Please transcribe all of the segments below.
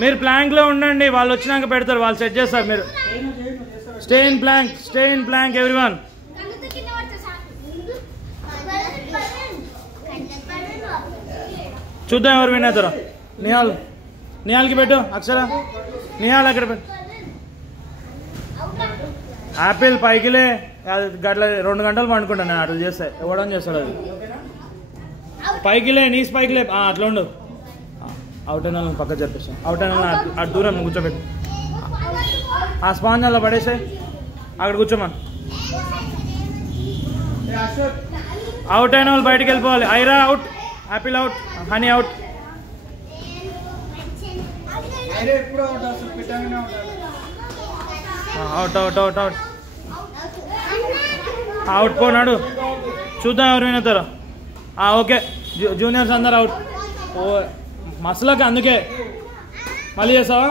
మీరు ప్లాంక్లో ఉండండి, వాళ్ళు వచ్చినాక పెడతారు, వాళ్ళు సెట్ చేస్తారు. మీరు స్టే ఇన్ ప్లాంక్ ఎవ్రీవన్. చూద్దాం ఎవరు విన్ అవుతారో. నిహాల్కి పెట్టు, అక్షర నిహాల్ అక్కడ పెట్టు. యాపిల్ పైకిలే గట్ల 2 గంటలు పండుకుంటాను నేను అట్లా చేస్తే. ఇవ్వడం చేస్తాడు అది. పైకిలే, నీస్ పైకిలే, అట్లా ఉండు. అవుట్ అయిన పక్క జరిపేసాను. అవుట్ అయిన అటు దూరం కూర్చోబెట్టు. ఆ స్పాంజ్ అలా పడేసే, అక్కడ కూర్చోమా. అవుట్ అయిన వాళ్ళు బయటకు వెళ్ళిపోవాలి. Ira out, apple out, honey out. Out out out out out పోనాడు. చూద్దాం ఎవరు వినవుతారో. ఓకే, జూనియర్స్ అందరు అవుట్. ఓ మసలకి అందుకే మళ్ళీ చేస్తావా?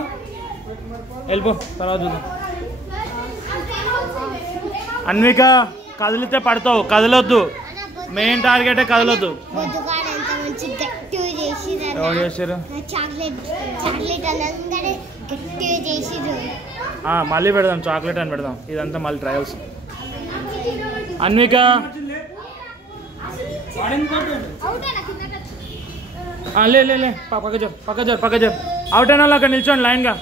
వెళ్ళిపో, తర్వాత చూద్దాం. అన్విక కదిలితే పడతావు, కదలొద్దు. మెయిన్ టార్గెటే కదలొద్దు. ఎవరు చేసారు? మళ్ళీ పెడదాం, చాక్లెట్ అని పెడదాం. ఇదంతా మళ్ళీ ట్రయల్స్. అన్విక లే పక్క జరు. అవుట్ అయిన వాళ్ళు అక్కడ నిల్చోండి లైన్గా.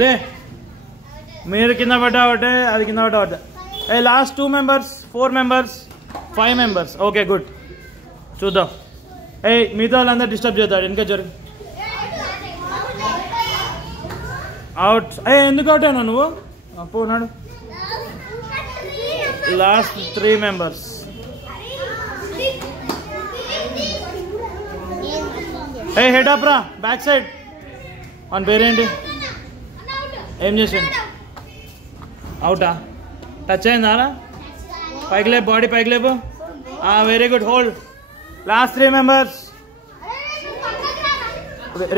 లే, మీరు కింద పడ్డా ఒకటే, అది కింద పడ్డా ఒకటే. Last 2 members, 4 members, 5 members. Okay good. చూద్దాం. మిగతా వాళ్ళందరూ డిస్టర్బ్ చేస్తాడు. ఇంకా జరుగు. అవుట్. ఎందుకు అవుట్ అయినా నువ్వు? పోనాడు. Last 3 members. హెడ్ అప్ రా, బ్యాక్ సైడ్. వన్ పేరేంటి? ఏం చేసిండు? అవుటా? టచ్ అయిందా? పైకి లేపు, బాడీ పైకి లేపు. Very good, hold. Last 3 members.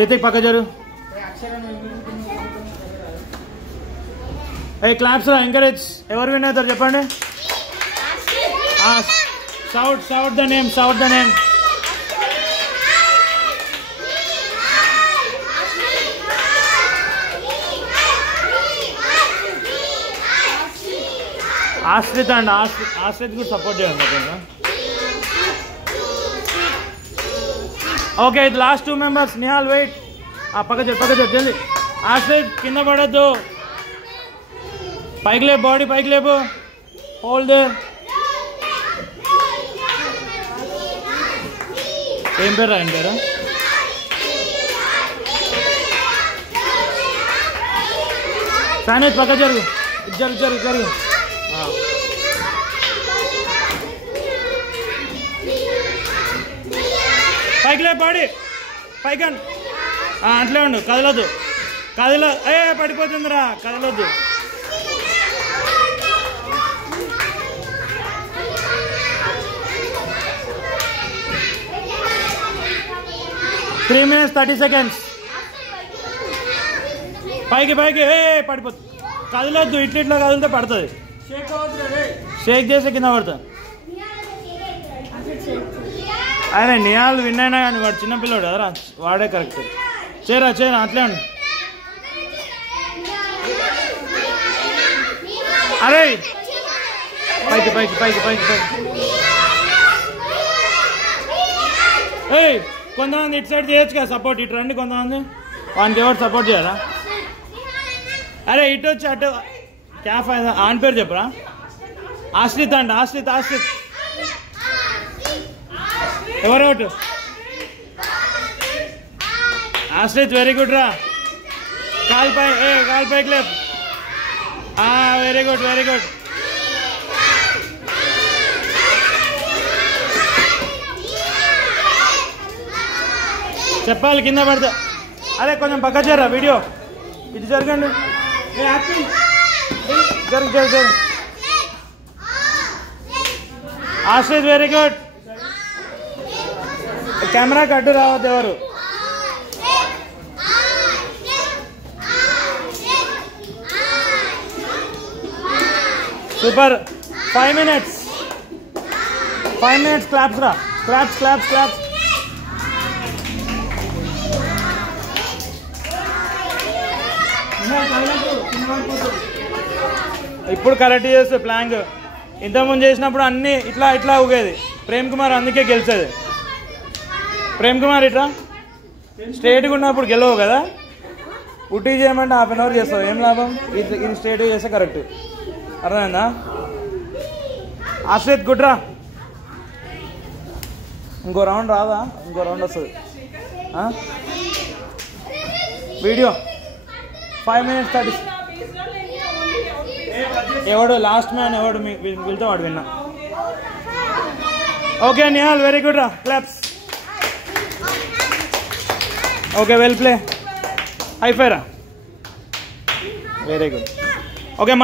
Ritik పక్క జరు. క్లాప్స్ రా, ఎంకరేజ్. ఎవరు విన్ అవుతారు చెప్పండి. Shout the name. ఆశ్రిత్ అండి, ఆశ్రిత్ కూడా సపోర్ట్ చేయండి కొంచెం. ఓకే, ఇది లాస్ట్ 2 members. నిహాల్ వెయిట్. పక్క జల్లి. ఆశ్రిత్ కింద పడద్దు. పైకి లేపు, బాడీ పైకి లేపు. హోల్డ్. ఏం పేరు? ఆయన పేరా? సానిత్ పక్క జరుగు. జరుగు. పైకి లేపు, బాడీ పైకన్. అట్లే ఉండు, కదలొద్దు. పడిపోతుందిరా, కదలొద్దు. Three minutes 30 seconds. పైకి పడిపోతుంది. కదలొద్దు, ఇట్లా కదిలితే పడుతుంది. షేక్ చేస్తే కింద పడుతుంది. ఆయన నిహాల్ విన్ అయినా కానీ వాడు చిన్నపిల్లడు కదరా, వాడే కరెక్ట్. చేరా అట్లే ఉండు. అరే పైకి. కొంతమంది ఇటు సైడ్ చేయొచ్చు కదా సపోర్ట్. ఇటు రండి కొంతమంది. వానికి ఎవరు సపోర్ట్ చేయరా? అరే ఇటు వచ్చి అటు. క్యాఫ్ ఆన్ పేరు చెప్పరా? ఆశ్రిత్ అండి. ఆశ్రిత్ ఎవరు? ఆశ్రిత్ వెరీ గుడ్ రా. కాల్ పైకి లేపు. Very good. చెప్పాలి కింద పడతా. అరే కొంచెం పక్క చేరా వీడియో. ఇటు జరగండి. జరుగు. Ashrith very good. కెమెరా కట్టు రావద్దు ఎవరు. సూపర్. 5 minutes. క్లాప్స్ రా. క్లాప్స్. ఇప్పుడు కరెక్ట్ చేస్తే ప్లాంక్ ఇంతకుముందు చేసినప్పుడు అన్నీ ఇట్లా ఇట్లా ఊగేది. ప్రేమ్ కుమార్ అందుకే గెలిచేది. ప్రేమ్ కుమార్ ఇట్లా స్ట్రేట్గా ఉన్నప్పుడు గెలవు కదా, ఉట్టి చేయమంటే హాఫ్ అన్ అవర్ చేస్తావు, ఏం లాభం? ఇది స్ట్రేట్గా చేస్తే కరెక్ట్. అర్థమైందా? ఆశ్రిత్ గుడ్రా, ఇంకో రౌండ్ రాదా? ఇంకో రౌండ్ వస్తుంది. Video 5 minutes 30. ఎవడు లాస్ట్ మ్యాన్ ఎవడు వీళ్ళతో వాడు విన్నా. ఓకే నిహాల్, వెరీ గుడ్ రా, claps. Okay, well play, high five రా, వెరీ గుడ్. ఓకే.